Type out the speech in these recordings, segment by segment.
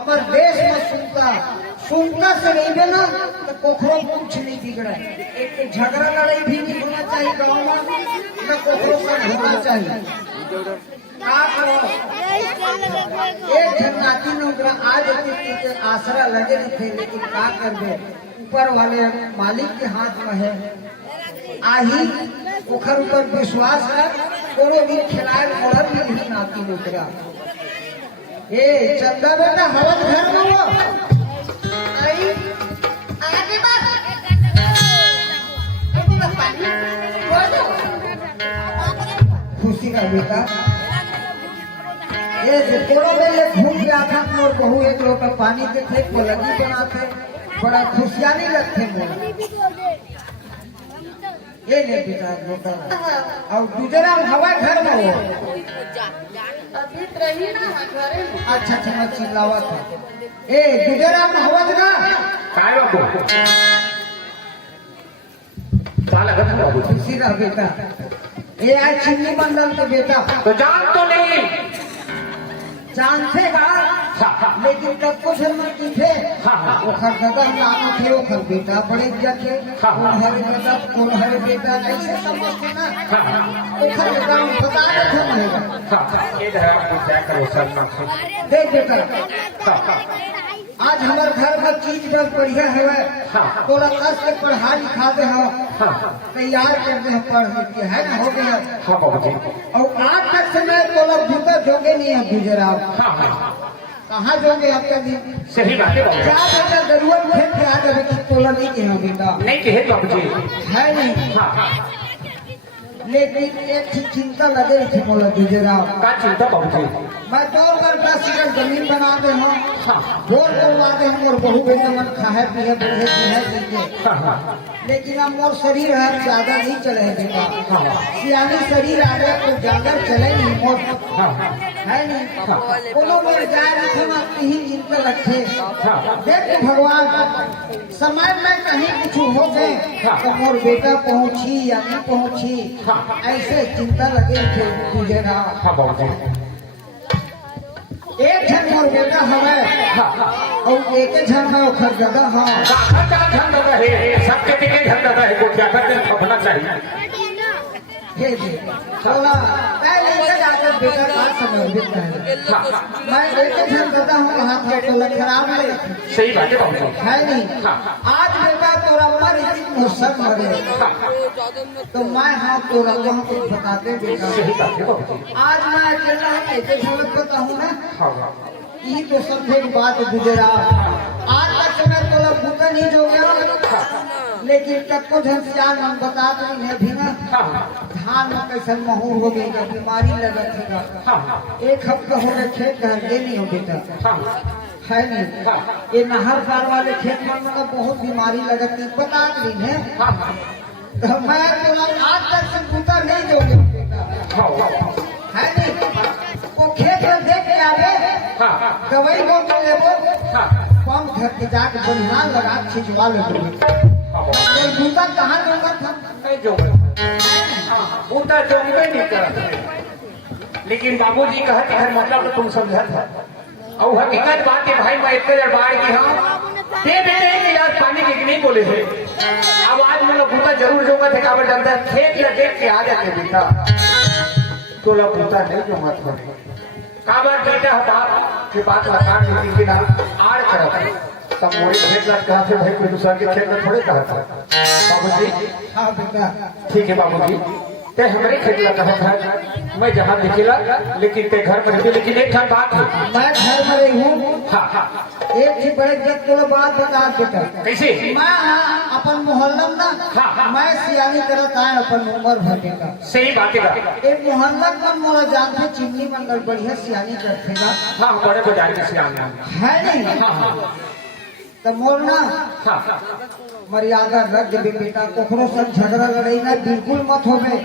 हमारे देश में सुनता से नहीं बना तो कोखरो कुछ नहीं बिगड़ा। एक झगड़ा लड़ाई भी नहीं होना चाहिए गाँव में, न कोखरो का होना चाहिए। एक झंडाती नौकरा आज के आसरा लगे थे, लेकिन क्या कर दे, ऊपर वाले मालिक के हाथ में है। आही ओखर ऊपर विश्वास है, कोनो भी खिलाए मोहर में भी नाती नौकरा। ए चंदा बेटा हवा घर में वो आई आगे बात खुशी का बेटा ये कोनो में ये घूम के आता और बहु एक लोटा पानी देखे को लगी बनाते, बड़ा खुशियां नहीं लगते मोला। ये ले बेटा बेटा और गुजरा हवा घर में हो अभी रही ना घरे में। अच्छा अच्छा मैं चिल्लावा था। ए गुजरा में हवा ना काय बाबू साला गधा बाबू खुशी रह बेटा। ये आज चिन्नी मंडल के बेटा तो जान तो नहीं जानते का, लेकिन तब कुछ हम की थे ओखर दादा नाम थे, ओखर बेटा बड़े जथे तुम्हारे बेटा तुम्हारे बेटा ऐसे समझते ना। ओखर बेटा बता रहे थे इधर क्या करो सर देख बेटा आज हमारे घर में चीज बस बढ़िया है, तोला कस के पढ़ा लिखा दे हो, तैयार कर दे पढ़ लिख के है ना, हो गया। हाँ बाबू जी और आज तक से मैं तोला भूखा जोगे नहीं है गुजरा। कहाँ जोगे आपका दिन सही बात है बाबू क्या बेटा जरूरत है कि आज अभी तक तोला नहीं किया बेटा नहीं कहे बाबू जी है नहीं। हाँ लेकिन एक चिंता लगे थी बोला गुजरा का चिंता बाबू जी मैं 2 बार 10 एकड़ जमीन बना दे हूँ, बोर करवा दे हम और बहु बेटा मन खाए पिए बढ़े पीए, लेकिन अब मोर शरीर है ज्यादा नहीं चले बेटा। सियानी शरीर आ गया तो ज्यादा चले नहीं मोर है नहीं। कोनो मोर जाए रखे ना कहीं चिंता रखे देख भगवान समय में कहीं कुछ हो गए तो मोर बेटा पहुंची या नहीं पहुंची ऐसे चिंता लगे थे गुजरा। हाँ बाबू जी एक झन मोर बेटा हमें और एक झन में ओखर जगह हाँ झंड रहे सबके दिखे झंड रहे को क्या करते खपना चाहिए। हे दे थोड़ा पहले से जाकर बेटा का समझ है। मैं एक झन जगह हूँ वहाँ पर तो खराब है सही बात है बाबू जी है नहीं। आज बेटा तोरा मर इतनी मुसर मरे तो मैं हाँ तोरा वहाँ को बताते बेटा। सही बात है बाबू जी आज मैं अकेला एक झलक बताऊँ ना, हाँ ये तो सबसे बात गुजरा। आज तक मैं तोला भूखा नहीं जो गया, लेकिन तब को झंसियान हम बता रही है भी ना धान में कैसे महूर हो गई, बीमारी लगेगा। एक हफ्ता हो गए खेत घर ले नहीं हो बेटा है नहीं। ये नहर पार वाले खेत में तो बहुत बीमारी लगती बता रही है। तो मैं तोला आज तक से भूखा नहीं जो बेटा है नहीं। वो खेत में देख के आवे दवाई बोतल लेबो कम घर के जाके बनिहान लगा छिचवा लेबो। कोई बूता कहाँ लगा था नहीं जो बूता जो नहीं कर, लेकिन बाबूजी कहते हैं मतलब तो तुम समझा था और हकीकत बात है भाई। मैं इतने बाढ़ की हाँ दे देते हैं गिलास पानी की नहीं बोले थे। अब आज मतलब बूता जरूर जोगा थे काबर जानता है खेत या देख के आ जाते बेटा तो ला बूता नहीं जो मत हो काबर बेटा बाप के बात मकान नहीं कि ना आड़ करता तब मोरी खेत लग कहा से भाई कोई दूसरा के खेत में थोड़े कहा था बाबूजी। हाँ बेटा ठीक है बाबूजी ते हमारे खेत लगा था मैं जहाँ दिखेला लेकिन ते घर पर रहते, लेकिन एक बात है मैं घर में रही हूँ। हाँ एक ही बड़े जब तो बात बता बेटा कैसे मैं अपन मोहल्ला ना मैं सियानी करत आए अपन उम्र भर का सही बात है एक मोहल्ला में मोला जानते चिन्नी मंगल बढ़िया सियानी करते ना। हाँ बड़े बाजार के सियाना है नहीं तो मोर ना मर्यादा रख दे बेटा, कोखरो सब झगड़ा लड़ाई ना बिल्कुल मत हो गए।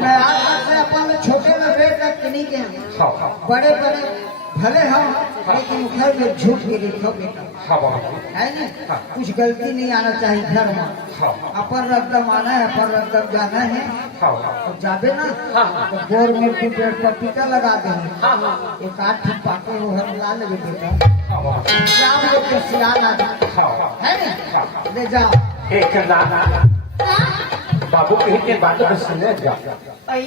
मैं आज से अपन छोटे में बेटा किन्हीं के बड़े बड़े भले हम लेकिन घर में झूठ के देखो बेटा हाँ बाबू है ना हाँ। कुछ गलती नहीं आना चाहिए घर में हाँ अपन रकदम आना है अपन रकदम जाना है हाँ और जाबे ना हाँ। तो गवर्नमेंट के पेड़ पर टीका लगा देंगे हाँ हाँ एक आठ ठीक पाके वो हम ला लेंगे बेटा हाँ बाबू शाम लोग के सियाल आ जाए हाँ है ना ले जाओ एक लाना बाबू कहीं के बात को सुने जा भाई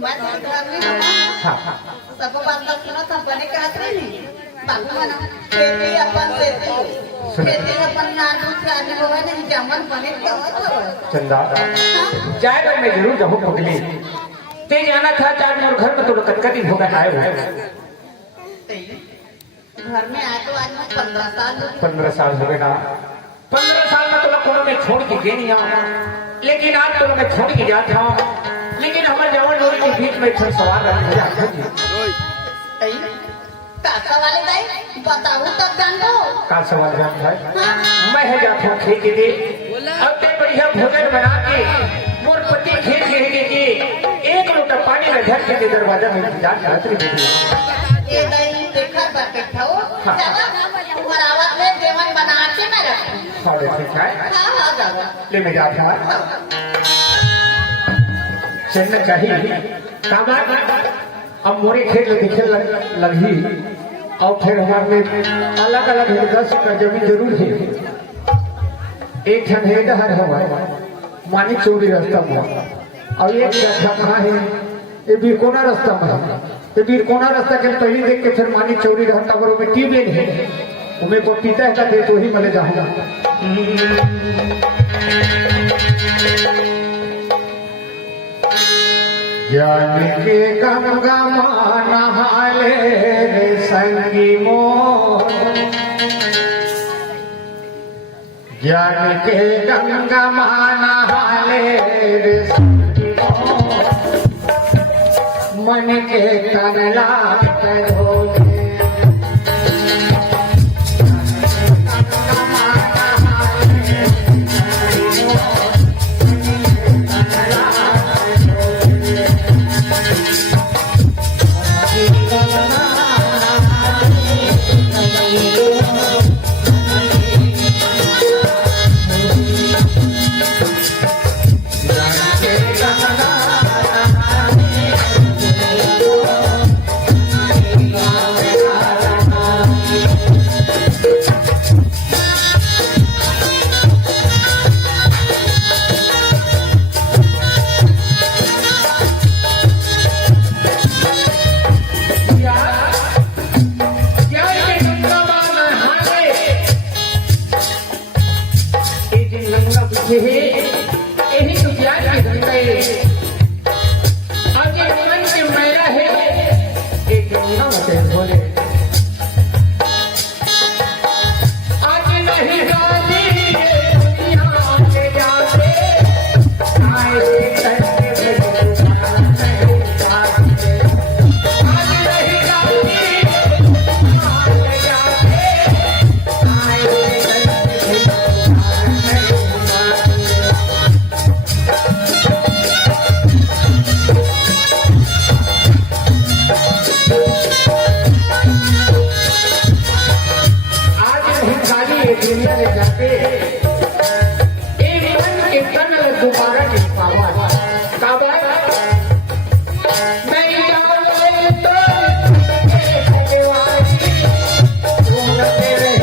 मैं तो घर में हूँ हाँ हाँ सब बात सुना था बने का हाथ नहीं बाबू मना खेती अपन अपन नानू से आने होगा नहीं जमन बने क्या चंदा चाय पर मैं जरूर जाऊँ पगली ते जाना था चार मेरे घर में तो कटकटी होकर आए हुए घर में आए तो आज मैं 15 साल 15 साल हो गए ना 15 साल में तो कोने में छोड़ के गई नहीं लेकिन आज तो मैं छोड़ के जाता हूँ लेकिन हमारे जवान लोग के बीच में एक सवाल रख काका वाले भाई बताओ तब जान दो का सवाल है मैं है जाता हूँ खेत के लिए अब ते बढ़िया भोजन बना के मोर पति खेत खेलने के एक लोटा पानी में घर के दरवाजा में इंतजार करते रहे ये दही देखा करके खाओ तुम्हारा आवाज में देवन बना के मैं रखूं हाँ ठीक है हाँ हाँ दादा ले मैं जाता हूँ चलना चाहिए कामार अब मोरे खेत दिखे लगी और फिर हमारे में अलग अलग 10 का जमीन जरूर है एक ठन है हर हवा मानिक चौड़ी रास्ता में और एक जगह कहाँ है ये बीरकोना रास्ता में है ये बीरकोना रास्ता के पहले देख के फिर मानिक चौड़ी रहता और में टीम लेन है उन्हें को पीता है का दे तो ही मले जाऊंगा ज्ञान के गंगा नहाले रे संगी मोर ज्ञान के गंगा नहाले रे संगी मोर मन के कमला धोले यही तो ज्ञान की गंगा है आगे मन के मैला है एक गंगा मत बोले आगे नहीं गाली दुनिया के जाते आए करके आगे नहीं गाली दुनिया के जाते दुनिया में जाते एक मन के तन दोबारा नहीं पावा काबा मैं जाऊं तो देवानी तुम तेरे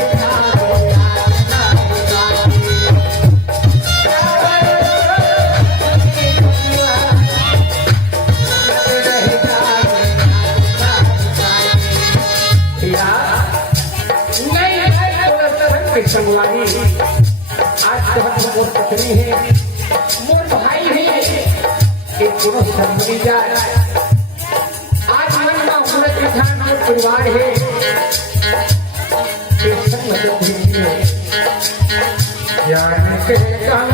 संगवारी आज तो हम मोर पत्नी है मोर भाई है एक पुरुष संबंधी जाए आज मन में पूरा किसान के परिवार है एक संग है ज्ञान के काम